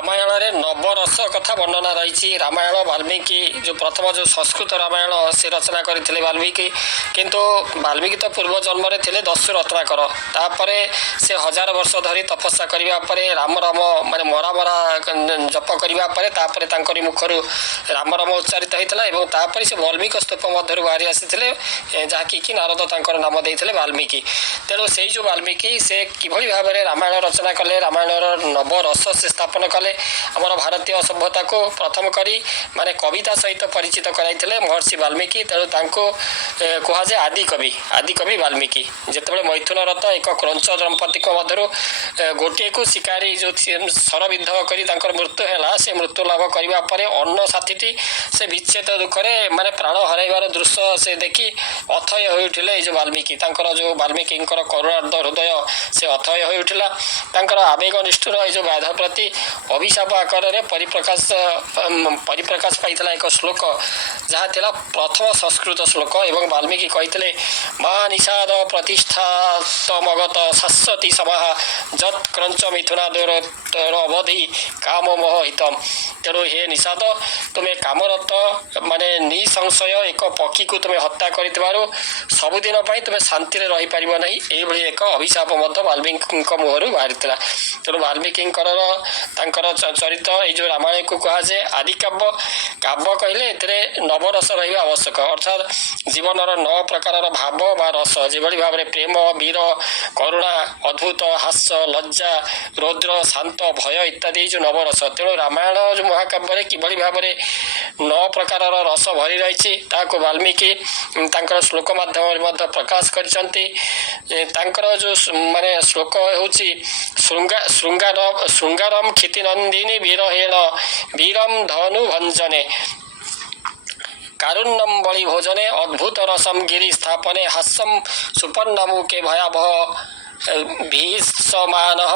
ରାମାୟଣରେ ନବରସ କଥା ବର୍ଣ୍ଣନା ରହିଛି। ରାମାୟଣ ବାଲ୍ମୀକି ଯେଉଁ ପ୍ରଥମ ଯେଉଁ ସଂସ୍କୃତ ରାମାୟଣ ସେ ରଚନା କରିଥିଲେ ବାଲ୍ମୀକି, କିନ୍ତୁ ବାଲ୍ମୀକି ତ ପୂର୍ବ ଜନ୍ମରେ ଥିଲେ ଦସ୍ୟୁ ରତ୍ନାକର। ତାପରେ ସେ 1000 ବର୍ଷ ଧରି ତପସ୍ୟା କରିବା ପରେ ରାମ ରାମ ମାନେ ମରା ମରା ଜପ କରିବା ପରେ ତାପରେ ତାଙ୍କରି ମୁଖରୁ ରାମ ରାମ ଉଚ୍ଚାରିତ ହୋଇଥିଲା ଏବଂ ତାପରେ ସେ ବାଲ୍ମୀକି ସ୍ତୂପ ମଧ୍ୟରୁ ବାହାରି ଆସିଥିଲେ, ଯାହାକି ନାରଦ ତାଙ୍କର ନାମ ଦେଇଥିଲେ ବାଲ୍ମୀକି। ତେଣୁ ସେଇ ଯେଉଁ ବାଲ୍ମୀକି ସେ କିଭଳି ଭାବରେ ରାମାୟଣ ରଚନା କଲେ, ରାମାୟଣର ନବରସ ସେ ସ୍ଥାପନ କଲେ, ଆମର ଭାରତୀୟ ସଭ୍ୟତାକୁ ପ୍ରଥମ କରି ମାନେ କବିତା ସହିତ ପରିଚିତ କରାଇଥିଲେ ମହର୍ଷି ବାଲ୍ମୀକି। ତେଣୁ ତାଙ୍କୁ କୁହାଯାଏ ଆଦିକବି ବାଲ୍ମୀକି। ଯେତେବେଳେ ମୈଥୁନରତ ଏକ କ୍ରଞ୍ଚ ଦମ୍ପତିଙ୍କ ମଧ୍ୟରୁ ଗୋଟିଏକୁ ଶିକାରୀ ଯେଉଁ ଶରବିଦ୍ଧ କରି ତାଙ୍କର ମୃତ୍ୟୁ ହେଲା, ସେ ମୃତ୍ୟୁ ଲାଭ କରିବା ପରେ ଅନ୍ନ ସାଥୀଟି ସେ ବିଚ୍ଛେଦ ଦୁଃଖରେ ମାନେ ପ୍ରାଣ ହରାଇବାର ଦୃଶ୍ୟ ସେ ଦେଖି ଅଥୟ ହୋଇଉଠିଲେ ଏଇ ଯେଉଁ ବାଲ୍ମୀକି। ତାଙ୍କର ଯେଉଁ ବାଲ୍ମୀକିଙ୍କର କରୁଣାର୍ଦ୍ଧ ହୃଦୟ ସେ ଅଥୟ ହୋଇଉଠିଲା। ତାଙ୍କର ଆବେଗ ନିଷ୍ଠୁର ଏଇ ଯେଉଁ ବାଧା ପ୍ରତି ଅଭିଶାପ ଆକାରରେ ପରିପ୍ରକାଶ ପାଇଥିଲା ଏକ ଶ୍ଲୋକ, ଯାହା ଥିଲା ପ୍ରଥମ ସଂସ୍କୃତ ଶ୍ଲୋକ। ଏବଂ ବାଲ୍ମୀକି କହିଥିଲେ, ମା ନିଷାଦ ପ୍ରତିଷ୍ଠାତମଗତ ଶାଶ୍ୱତୀ ସମାହା ଯତ୍ କ୍ରଞ୍ଚ ମିଥୁନାଦୋର ଅବଧି କାମ ମୋହ ହିତମ୍। ତେଣୁ ହେ ନିଷାଦ, ତୁମେ କାମରତ ମାନେ ନିସଂଶୟ ଏକ ପକ୍ଷୀକୁ ତୁମେ ହତ୍ୟା କରିଥିବାରୁ ସବୁଦିନ ପାଇଁ ତୁମେ ଶାନ୍ତିରେ ରହିପାରିବ ନାହିଁ, ଏଇଭଳି ଏକ ଅଭିଶାପ ମଧ୍ୟ ବାଲ୍ମୀକିଙ୍କ ମୁହଁରୁ ବାହାରିଥିଲା। ତେଣୁ ବାଲ୍ମୀକିଙ୍କର ତାଙ୍କର ଚରିତ ଏଇ ଯେଉଁ ରାମାୟଣକୁ କୁହାଯାଏ ଆଦିକାବ୍ୟ। କାବ୍ୟ କହିଲେ ଏଥିରେ ନବରସ ରହିବା ଆବଶ୍ୟକ, ଅର୍ଥାତ୍ ଜୀବନର 9 ପ୍ରକାରର ଭାବ ବା ରସ, ଯେଭଳି ଭାବରେ ପ୍ରେମ, ବୀର, କରୁଣା, ଅଦ୍ଭୁତ, ହାସ୍ୟ, ଲଜ୍ଜା, ରୌଦ୍ର, ଶାନ୍ତ, ଭୟ ଇତ୍ୟାଦି ଏଇ ଯେଉଁ ନବରସ। ତେଣୁ ରାମାୟଣ ଯେଉଁ ମହାକାବ୍ୟରେ କିଭଳି ଭାବରେ 9 ପ୍ରକାରର ରସ ଭରି ରହିଛି ତାହାକୁ ବାଲ୍ମୀକି ତାଙ୍କର ଶ୍ଲୋକ ମାଧ୍ୟମରେ ମଧ୍ୟ ପ୍ରକାଶ କରିଛନ୍ତି। ତାଙ୍କର ଯେଉଁ ମାନେ ଶ୍ଲୋକ ହେଉଛି ଶୃଙ୍ଗାରମ୍ କ୍ଷିତିନନ୍ଦିନୀ ବୀରହେଣ ବୀରମ୍ ଧନୁ ଭଞ୍ଜନେ କାରୁଣ୍ୟମ୍ ବଳି ଭୋଜନେ ଅଦ୍ଭୁତ ରସମ୍ ଗିରି ସ୍ଥାପନେ ହାସ୍ୟମ୍ ସୁପର୍ଣ୍ଣମୁଖେ ଭୟାବହ ଭୀଷମାନଃ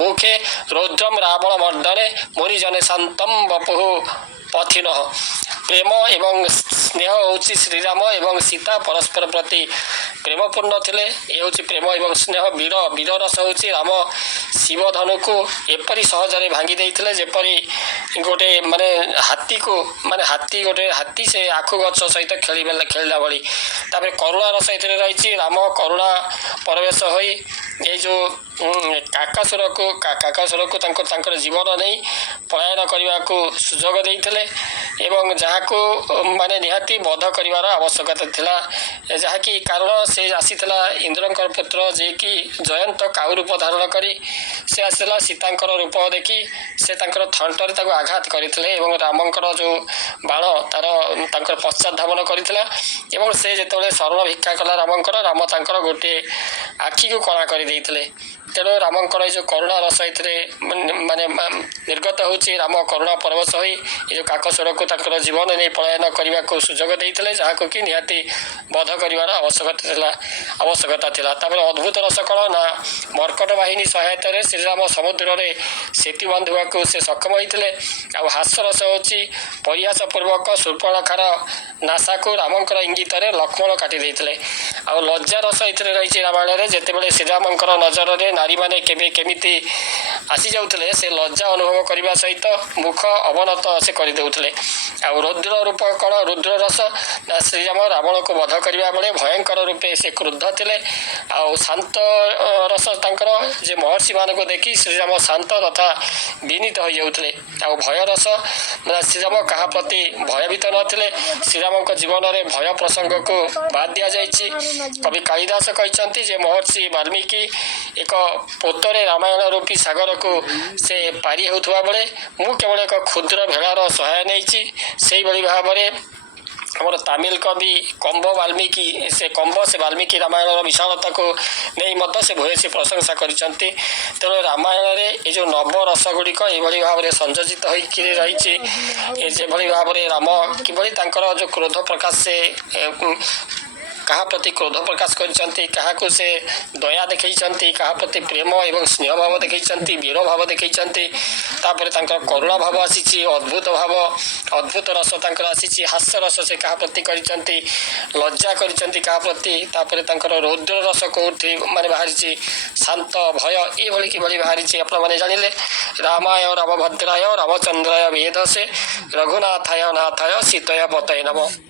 ମୁଖେ ରୌଦ୍ରମ୍ ରାବଣ ମର୍ଦ୍ଦନେ ମୁନିଜନେ ଶାନ୍ତମ୍ ବପୁଃ ପଥିନଃ। ପ୍ରେମ ଏବଂ ସ୍ନେହ ହେଉଛି ଶ୍ରୀରାମ ଏବଂ ସୀତା ପରସ୍ପର ପ୍ରତି ପ୍ରେମପୂର୍ଣ୍ଣ ଥିଲେ। ଏ ହେଉଛି ପ୍ରେମ ଏବଂ ସ୍ନେହ। ବୀର ରସ ହେଉଛି ରାମ ଶିବଧନୁକୁ ଏପରି ସହଜରେ ଭାଙ୍ଗି ଦେଇଥିଲେ ଯେପରି ଗୋଟେ ମାନେ ହାତୀ ସେ ଆଖୁ ଗଛ ସହିତ ଖେଳିଲା ଭଳି। ତାପରେ କରୁଣା ରସ ଏଥିରେ ରହିଛି। ରାମ କରୁଣା ପରିବେଶ ହୋଇ ଏଇ ଯେଉଁ କାକାସୁରକୁ ତାଙ୍କର ଜୀବନ ନେଇ ପଳାୟନ କରିବାକୁ ସୁଯୋଗ ଦେଇଥିଲେ ଏବଂ ଯାହାକୁ ମାନେ ନିହାତି ବଧ କରିବାର ଆବଶ୍ୟକତା ଥିଲା, ଯାହାକି କାରଣ ସେ ଆସିଥିଲା ଇନ୍ଦ୍ରଙ୍କର ପୁତ୍ର, ଯିଏକି ଜୟନ୍ତ କାଉ ରୂପ ଧାରଣ କରି ସେ ଆସିଥିଲା। ସୀତାଙ୍କର ରୂପ ଦେଖି ସେ ତାଙ୍କର ଥଣ୍ଟରେ ତାକୁ ଆଘାତ କରିଥିଲେ ଏବଂ ରାମଙ୍କର ଯେଉଁ ବାଣ ତାଙ୍କର ପଶ୍ଚାତ ଧାବନ କରିଥିଲା ଏବଂ ସେ ଯେତେବେଳେ ଶରଣ ଭିକ୍ଷା କଲା ରାମ ତାଙ୍କର ଗୋଟିଏ ଆଖିକୁ କଣା କରିଦେଇଥିଲେ। ତେଣୁ ରାମଙ୍କର ଏଇ ଯେଉଁ କରୁଣା ରସ ଏଥିରେ ମାନେ ନିର୍ଗତ ହେଉଛି। ରାମ କରୁଣା ପରବଶ ହୋଇ ଏ ଯେଉଁ କାକସ୍ୱରକୁ ତାଙ୍କର ଜୀବନ ନେଇ ପଳାୟନ କରିବାକୁ ସୁଯୋଗ ଦେଇଥିଲେ, ଯାହାକୁ କି ନିହାତି ବଧ କରିବାର ଆବଶ୍ୟକତା ଥିଲା। ତାପରେ ଅଦ୍ଭୁତ ରସ କ'ଣ ନା ମର୍କଟ ବାହିନୀ ସହାୟତାରେ ଶ୍ରୀରାମ ସମୁଦ୍ରରେ ସେତୁ ବାନ୍ଧିବାକୁ ସେ ସକ୍ଷମ ହୋଇଥିଲେ। ଆଉ ହାସ୍ୟରସ ହେଉଛି ପରିହାସପୂର୍ବକ ଶୂର୍ପଣଖାର ନାସାକୁ ରାମଙ୍କର ଇଙ୍ଗିତରେ ଲକ୍ଷ୍ମଣ କାଟି ଦେଇଥିଲେ। ଆଉ ଲଜ୍ଜା ରସ ଏଥିରେ ରହିଛି ରାମାୟଣରେ। ଯେତେବେଳେ ଶ୍ରୀରାମଙ୍କର ନଜରରେ ନାରୀମାନେ କେମିତି ଆସିଯାଉଥିଲେ, ସେ ଲଜ୍ଜା ଅନୁଭବ କରିବା ସହିତ ମୁଖ ଅବନତ ସେ କରିଦେଉଥିଲେ। ଆଉ ରୌଦ୍ର ରୂପ କ'ଣ? ରୁଦ୍ର ରସ ନା ଶ୍ରୀରାମ ରାବଣକୁ ବଧ କରିବା ବେଳେ ଭୟଙ୍କର ରୂପେ ସେ କ୍ରୁଦ୍ଧ ଥିଲେ। ଆଉ ଶାନ୍ତ ରସ ତାଙ୍କର, ଯେ ମହର୍ଷିମାନଙ୍କୁ ଦେଖି ଶ୍ରୀରାମ ଶାନ୍ତ ତଥା ବିନୀତ ହୋଇଯାଉଥିଲେ। ଆଉ ଭୟ ରସ ନା ଶ୍ରୀରାମ କାହା ପ୍ରତି ଭୟଭୀତ ନଥିଲେ। ଶ୍ରୀରାମଙ୍କ ଜୀବନରେ ଭୟ ପ୍ରସଙ୍ଗକୁ ବାଦ୍ ଦିଆଯାଇଛି। କବି କାଳିଦାସ କହିଛନ୍ତି ଯେ ମହର୍ଷି ବାଲ୍ମୀକି ଏକ ପୋତରେ ରାମାୟଣ ରୂପୀ ସାଗରକୁ ସେ ପାରି ହେଉଥିବା ବେଳେ ମୁଁ କେବଳ ଏକ କ୍ଷୁଦ୍ର ଭେଳାର ସହାୟ ନେଇଛି। ସେଇଭଳି ଭାବରେ ଆମର ତାମିଲ କବି କମ୍ବ ସେ ବାଲ୍ମୀକି ରାମାୟଣର ବିଶାଳତାକୁ ନେଇ ମଧ୍ୟ ସେ ଭୂୟସୀ ପ୍ରଶଂସା କରିଛନ୍ତି। ତେଣୁ ରାମାୟଣରେ ଏ ଯେଉଁ ନବରସ ଗୁଡ଼ିକ ଏଭଳି ଭାବରେ ସଂଯୋଜିତ ହୋଇକରି ରହିଛି, ଯେଭଳି ଭାବରେ ରାମ କିଭଳି ତାଙ୍କର ଯେଉଁ କ୍ରୋଧ ପ୍ରକାଶ ସେ କାହା ପ୍ରତି କ୍ରୋଧ ପ୍ରକାଶ କରିଛନ୍ତି, କାହାକୁ ସେ ଦୟା ଦେଖାଇଛନ୍ତି, କାହା ପ୍ରତି ପ୍ରେମ ଏବଂ ସ୍ନେହ ଭାବ ଦେଖାଇଛନ୍ତି, ବୀର ଭାବ ଦେଖାଇଛନ୍ତି। ତାପରେ ତାଙ୍କର କରୁଣା ଭାବ ଆସିଛି, ଅଦ୍ଭୁତ ଭାବ, ଅଦ୍ଭୁତ ରସ ତାଙ୍କର ଆସିଛି, ହାସ୍ୟ ରସ ସେ କାହା ପ୍ରତି କରିଛନ୍ତି, ଲଜ୍ଜା କରିଛନ୍ତି କାହା ପ୍ରତି। ତାପରେ ତାଙ୍କର ରୌଦ୍ର ରସ କେଉଁଠି ମାନେ ବାହାରିଛି, ଶାନ୍ତ ଭୟ ଏଭଳି କିଭଳି ବାହାରିଛି ଆପଣମାନେ ଜାଣିଲେ। ରାମାୟ ରାମଭଦ୍ରାୟ ରାମଚନ୍ଦ୍ରାୟ ବେଦସେ ରଘୁନାଥାୟ ନାଥାୟ ସୀତୟା ପତୟ ନମଃ।